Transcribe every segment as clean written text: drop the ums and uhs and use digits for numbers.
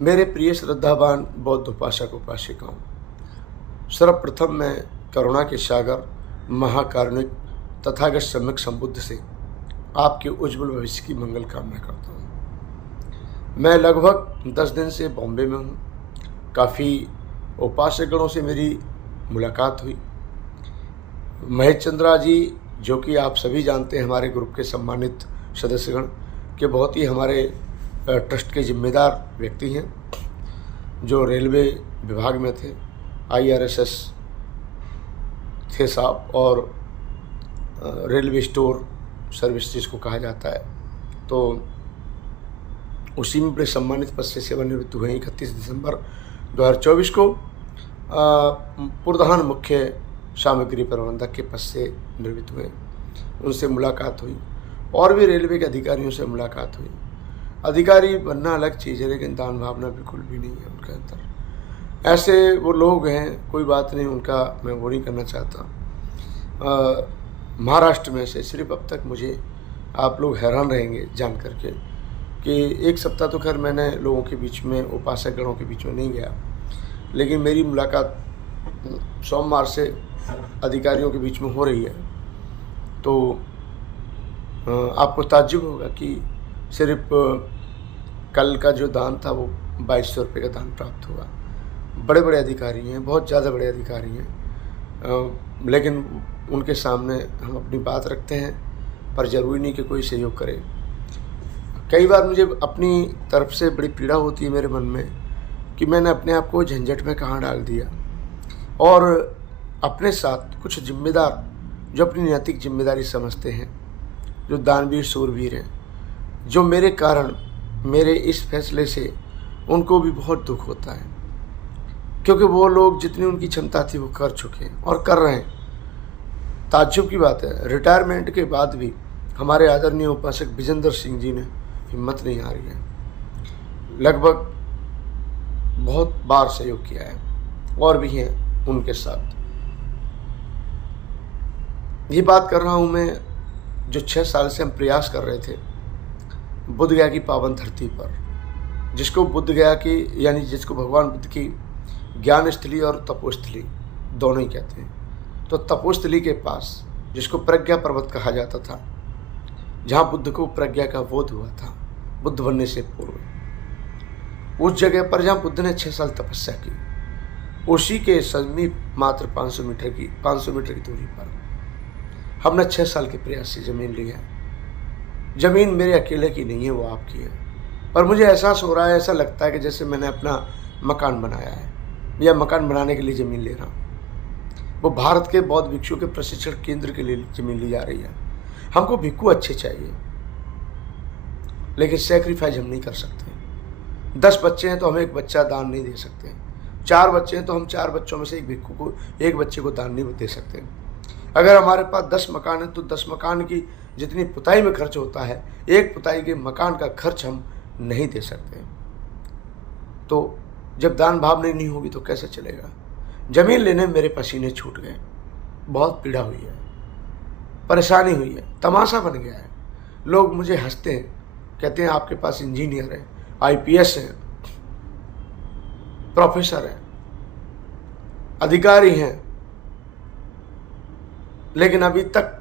मेरे प्रिय श्रद्धावान बौद्ध उपासक उपासिकाओं, सर्वप्रथम मैं करुणा के सागर महाकारुणिक तथागत सम्यक संबुद्ध से आपके उज्जवल भविष्य की मंगल कामना करता हूँ। मैं लगभग 10 दिन से बॉम्बे में हूँ। काफ़ी उपासकगणों से मेरी मुलाकात हुई। महेश चंद्रा जी, जो कि आप सभी जानते हैं, हमारे ग्रुप के सम्मानित सदस्यगण के बहुत ही हमारे ट्रस्ट के जिम्मेदार व्यक्ति हैं, जो रेलवे विभाग में थे, IRSS थे साहब, और रेलवे स्टोर सर्विस जिसको कहा जाता है, तो उसी में बड़े सम्मानित पद से सेवानिवृत्त हुए। 31 दिसंबर 2024 को प्रधान मुख्य सामग्री प्रबंधक के पद से निवृत्त हुए। उनसे मुलाकात हुई और भी रेलवे के अधिकारियों से मुलाकात हुई। अधिकारी बनना अलग चीज़ है, लेकिन दान भावना बिल्कुल भी नहीं है उनके अंदर। ऐसे वो लोग हैं, कोई बात नहीं, उनका मैं वो नहीं करना चाहता। महाराष्ट्र में से सिर्फ अब तक मुझे आप लोग हैरान रहेंगे जान करके कि 1 सप्ताह तो खैर मैंने लोगों के बीच में, उपासक गणों के बीच में नहीं गया, लेकिन मेरी मुलाकात सोमवार से अधिकारियों के बीच में हो रही है। तो आपको ताज्जुब होगा कि सिर्फ कल का जो दान था वो 2200 रुपये का दान प्राप्त हुआ। बड़े बड़े अधिकारी हैं, बहुत ज़्यादा बड़े अधिकारी हैं, लेकिन उनके सामने हम अपनी बात रखते हैं, पर ज़रूरी नहीं कि कोई सहयोग करे। कई बार मुझे अपनी तरफ से बड़ी पीड़ा होती है मेरे मन में कि मैंने अपने आप को झंझट में कहाँ डाल दिया, और अपने साथ कुछ जिम्मेदार जो अपनी नैतिक जिम्मेदारी समझते हैं, जो दानवीर शूरवीर हैं, जो मेरे कारण, मेरे इस फैसले से उनको भी बहुत दुख होता है, क्योंकि वो लोग जितनी उनकी क्षमता थी वो कर चुके हैं और कर रहे हैं। ताज्जुब की बात है, रिटायरमेंट के बाद भी हमारे आदरणीय उपासक विजेंद्र सिंह जी ने हिम्मत नहीं हारी है। लगभग बहुत बार सहयोग किया है और भी हैं उनके साथ। ये बात कर रहा हूँ मैं, जो 6 साल से हम प्रयास कर रहे थे बुद्ध गया की पावन धरती पर, जिसको बुद्ध गया की, यानी जिसको भगवान बुद्ध की ज्ञान स्थली और तपोस्थली दोनों ही कहते हैं। तो तपोस्थली के पास, जिसको प्रज्ञा पर्वत कहा जाता था, जहाँ बुद्ध को प्रज्ञा का बोध हुआ था बुद्ध बनने से पूर्व, उस जगह पर जहाँ बुद्ध ने 6 साल तपस्या की, उसी के समीप मात्र 500 मीटर की दूरी पर हमने 6 साल के प्रयास से ज़मीन ली है। ज़मीन मेरे अकेले की नहीं है, वो आपकी है। पर मुझे एहसास हो रहा है, ऐसा लगता है कि जैसे मैंने अपना मकान बनाया है या मकान बनाने के लिए ज़मीन ले रहा हूँ। वो भारत के बौद्ध भिक्षु के प्रशिक्षण केंद्र के लिए ज़मीन ली जा रही है। हमको भिक्षु अच्छे चाहिए, लेकिन सेक्रीफाइस हम नहीं कर सकते। 10 बच्चे हैं तो हम 1 बच्चा दान नहीं दे सकते। 4 बच्चे हैं तो हम 4 बच्चों में से एक बच्चे को दान नहीं दे सकते। अगर हमारे पास 10 मकान है तो 10 मकान की जितनी पुताई में खर्च होता है, 1 पुताई के मकान का खर्च हम नहीं दे सकते। तो जब दान भावना नहीं होगी तो कैसे चलेगा। ज़मीन लेने में मेरे पसीने छूट गए, बहुत पीड़ा हुई है, परेशानी हुई है, तमाशा बन गया है। लोग मुझे हंसते हैं, कहते हैं आपके पास इंजीनियर है, IPS है, प्रोफेसर है, अधिकारी हैं, लेकिन अभी तक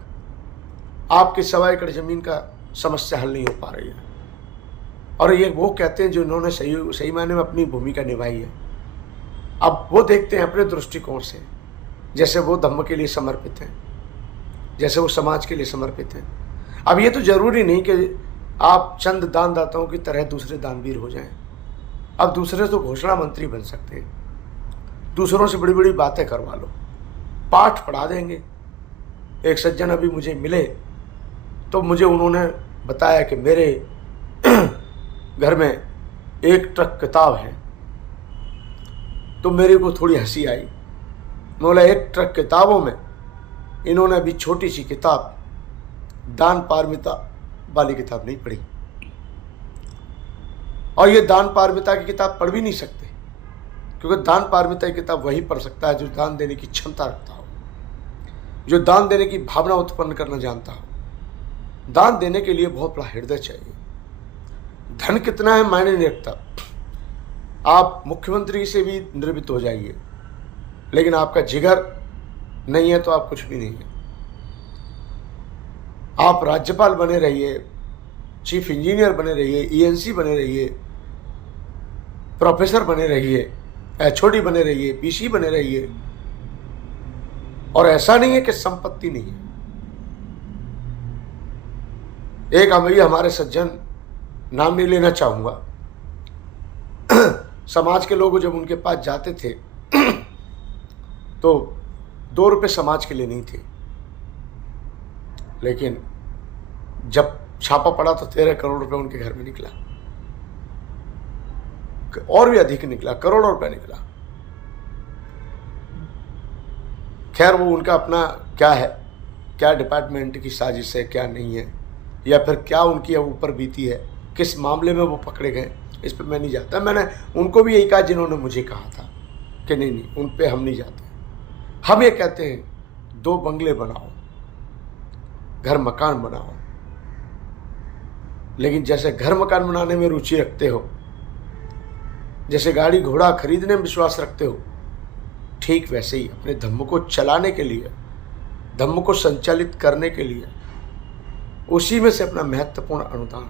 आपके 1.25 एकड़ ज़मीन का समस्या हल नहीं हो पा रही है। और ये वो कहते हैं जो इन्होंने सही मायने में अपनी भूमिका निभाई है। अब वो देखते हैं अपने दृष्टिकोण से, जैसे वो धम्म के लिए समर्पित हैं, जैसे वो समाज के लिए समर्पित हैं। अब ये तो ज़रूरी नहीं कि आप चंद दानदाताओं की तरह दूसरे दानवीर हो जाएं। अब दूसरे तो घोषणा मंत्री बन सकते हैं, दूसरों से बड़ी बड़ी बातें करवा लो, पाठ पढ़ा देंगे। एक सज्जन अभी मुझे मिले तो मुझे उन्होंने बताया कि मेरे घर में 1 ट्रक किताब है। तो मेरे को थोड़ी हंसी आई। मैं बोला 1 ट्रक किताबों में इन्होंने अभी छोटी सी किताब दान पारमिता वाली किताब नहीं पढ़ी, और ये दान पारमिता की किताब पढ़ भी नहीं सकते, क्योंकि दान पारमिता की किताब वही पढ़ सकता है जो दान देने की क्षमता रखता हो, जो दान देने की भावना उत्पन्न करना जानता हो। दान देने के लिए बहुत बड़ा हृदय चाहिए। धन कितना है मायने नहीं रखता। आप मुख्यमंत्री से भी निर्मित हो जाइए, लेकिन आपका जिगर नहीं है तो आप कुछ भी नहीं है। आप राज्यपाल बने रहिए, चीफ इंजीनियर बने रहिए, ईएनसी बने रहिए, प्रोफेसर बने रहिए, एचओडी बने रहिए, पीसी बने रहिए, और ऐसा नहीं है कि संपत्ति नहीं है। एक हमारे सज्जन, नाम नहीं लेना चाहूंगा, समाज के लोग जब उनके पास जाते थे तो 2 रुपए समाज के लिए नहीं थे, लेकिन जब छापा पड़ा तो 13 करोड़ रुपए उनके घर में निकला, और भी अधिक निकला, करोड़ों रुपए निकला। खैर वो उनका अपना क्या है, क्या डिपार्टमेंट की साजिश है, क्या नहीं है, या फिर क्या उनकी ऊपर बीती है, किस मामले में वो पकड़े गए, इस पर मैं नहीं जाता। मैंने उनको भी यही कहा जिन्होंने मुझे कहा था कि नहीं नहीं, उन पे हम नहीं जाते। हम ये कहते हैं 2 बंगले बनाओ, घर मकान बनाओ, लेकिन जैसे घर मकान बनाने में रुचि रखते हो, जैसे गाड़ी घोड़ा खरीदने में विश्वास रखते हो, ठीक वैसे ही अपने धम्म को चलाने के लिए, धम्म को संचालित करने के लिए उसी में से अपना महत्वपूर्ण अनुदान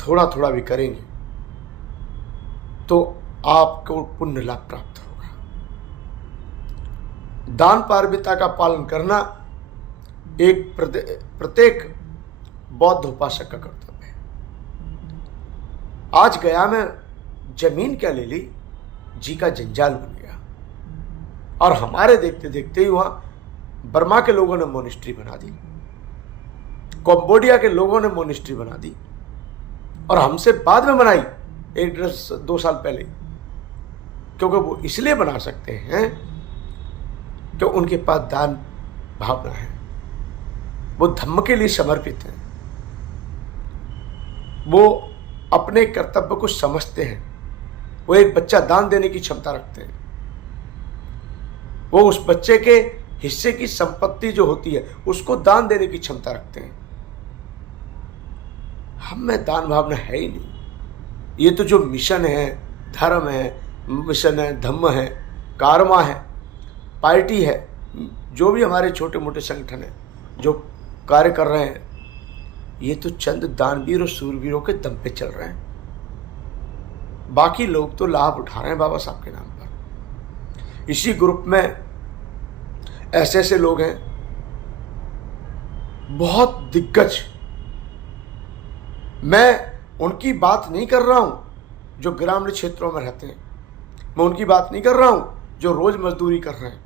थोड़ा थोड़ा भी करेंगे तो आपको पुण्य लाभ प्राप्त होगा। दान पारमिता का पालन करना एक प्रत्येक बौद्ध उपासक का कर्तव्य है। आज गया में जमीन क्या ले ली, जी का जंजाल बन गया, और हमारे देखते देखते ही वहां बर्मा के लोगों ने मोनेस्ट्री बना दी, कंबोडिया के लोगों ने मोनेस्ट्री बना दी, और हमसे बाद में बनाई 1-2 साल पहले, क्योंकि वो इसलिए बना सकते हैं कि उनके पास दान भावना है, वो धम्म के लिए समर्पित हैं, वो अपने कर्तव्य को समझते हैं, वो एक बच्चा दान देने की क्षमता रखते हैं, वो उस बच्चे के हिस्से की संपत्ति जो होती है उसको दान देने की क्षमता रखते हैं। हम में दान भावना है ही नहीं। ये तो जो मिशन है, धर्म है, मिशन है, धम्म है, कारमा है, पार्टी है, जो भी हमारे छोटे मोटे संगठन है जो कार्य कर रहे हैं, ये तो चंद दानवीर और सूरवीरों के दम पे चल रहे हैं। बाकी लोग तो लाभ उठा रहे हैं बाबा साहब के नाम पर। इसी ग्रुप में ऐसे ऐसे लोग हैं, बहुत दिग्गज, मैं उनकी बात नहीं कर रहा हूं जो ग्रामीण क्षेत्रों में रहते हैं, मैं उनकी बात नहीं कर रहा हूं जो रोज मजदूरी कर रहे हैं।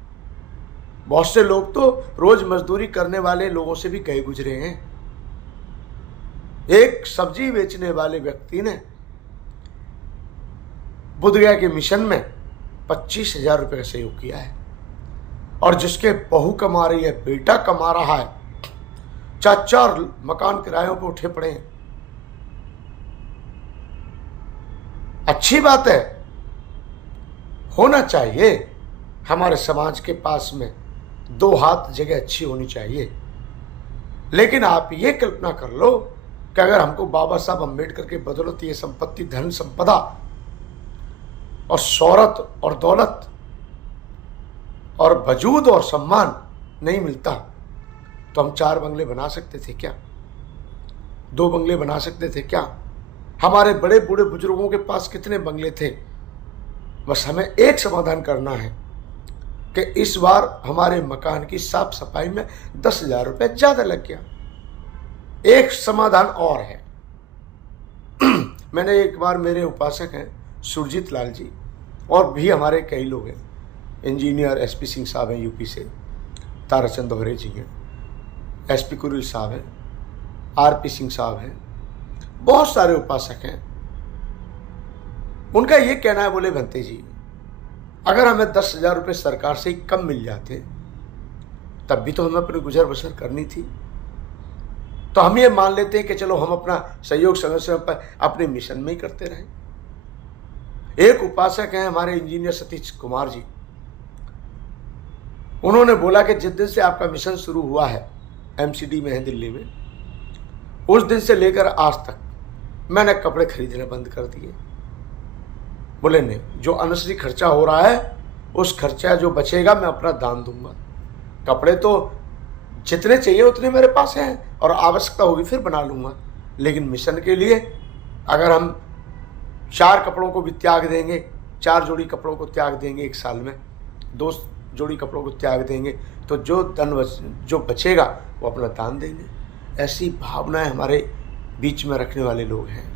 बहुत से लोग तो रोज मजदूरी करने वाले लोगों से भी गए गुजरे हैं। एक सब्जी बेचने वाले व्यक्ति ने बुद्धगया के मिशन में 25,000 रुपये का सहयोग किया है, और जिसके बहू कमा रही है, बेटा कमा रहा है, 4-4 मकान किरायों पर उठे पड़े हैं। अच्छी बात है, होना चाहिए। हमारे समाज के पास में 2 हाथ जगह अच्छी होनी चाहिए, लेकिन आप ये कल्पना कर लो कि अगर हमको बाबा साहब अम्बेडकर के बदौलत ये संपत्ति, धन संपदा और शौहरत और दौलत और वजूद और सम्मान नहीं मिलता, तो हम 4 बंगले बना सकते थे क्या? 2 बंगले बना सकते थे क्या? हमारे बड़े बूढ़े बुजुर्गों के पास कितने बंगले थे? बस हमें एक समाधान करना है कि इस बार हमारे मकान की साफ सफाई में 10,000 रुपये ज्यादा लग गया। एक समाधान और है। मैंने एक बार, मेरे उपासक हैं सुरजीत लाल जी, और भी हमारे कई लोग हैं, इंजीनियर एसपी सिंह साहब हैं यूपी से, ताराचंद दोहरे जी हैं, एसपी कुरिल साहब हैं, आरपी सिंह साहब हैं, बहुत सारे उपासक हैं। उनका ये कहना है, बोले भंते जी अगर हमें 10,000 रुपये सरकार से ही कम मिल जाते तब भी तो हमें अपनी गुजर बसर करनी थी, तो हम ये मान लेते हैं कि चलो हम अपना सहयोग समय समय पर अपने मिशन में ही करते रहे। एक उपासक हैं हमारे इंजीनियर सतीश कुमार जी, उन्होंने बोला कि जिस दिन से आपका मिशन शुरू हुआ है एमसीडी में है दिल्ली में, उस दिन से लेकर आज तक मैंने कपड़े खरीदने बंद कर दिए। बोले नहीं, जो अनसली खर्चा हो रहा है उस खर्चा जो बचेगा मैं अपना दान दूंगा। कपड़े तो जितने चाहिए उतने मेरे पास हैं और आवश्यकता होगी फिर बना लूँगा, लेकिन मिशन के लिए अगर हम 4 कपड़ों को भी त्याग देंगे, 4 जोड़ी कपड़ों को त्याग देंगे एक साल में, 2 जोड़ी कपड़ों को त्याग देंगे, तो जो जो बचेगा वो अपना दान देंगे। ऐसी भावनाएं हमारे बीच में रखने वाले लोग हैं।